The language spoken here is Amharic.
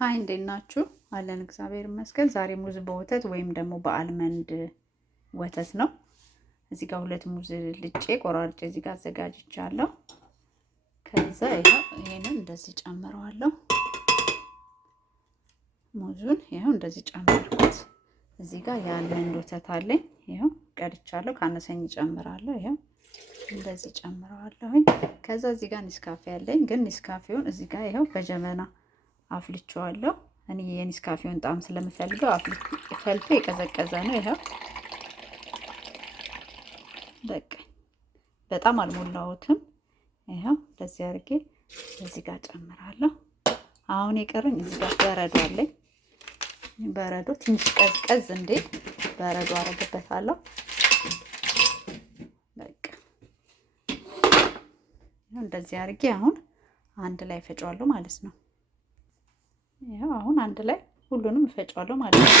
ሀይ እንዴት ናችሁ? አለን እግዚአብሔር ይመስገን። ዛሬ ሙዝ በወተት ወይም ደግሞ በአልመንድ ወተት ነው። እዚህ ጋር ሁለት ሙዝ ልጬ ቆራርጬ እዚህ ጋር አዘጋጅቻለሁ። ከዛ ይሄንን እንደዚህ ጨምረዋለሁ። ሙዙን ይሄው እንደዚህ ጨምርኩት። እዚህ ጋር የአልመንድ ወተት አለኝ። ይሄው ቀድቻለሁ። ካነሰኝ ጨምራለሁ። ይሄው እንደዚህ ጨምረዋለሁ። ከዛ እዚህ ጋር ኒስካፌ አለኝ። ግን ኒስካፌውን እዚህ ጋር ይሄው በጀበና አፍልቼዋለሁ። እኔ የኒስካፌውን ጣዕም ስለምፈልገው ፈልቶ የቀዘቀዘ ነው። ይሄው በቃ በጣም አልሞላሁትም። ይሄው እንደዚህ አድርጌ እዚህ ጋር ጨምራለሁ። አሁን የቀረኝ እዚህ ጋር በረዶ አለኝ። በረዶ ትንሽ ቀዝቀዝ እንዴ በረዶ አረግበታለሁ። በቃ እንደዚህ አድርጌ አሁን አንድ ላይ ፈጫዋለሁ ማለት ነው። ይሄው አሁን አንድ ላይ ሁሉንም እፈጫዋለሁ ማለት ነው።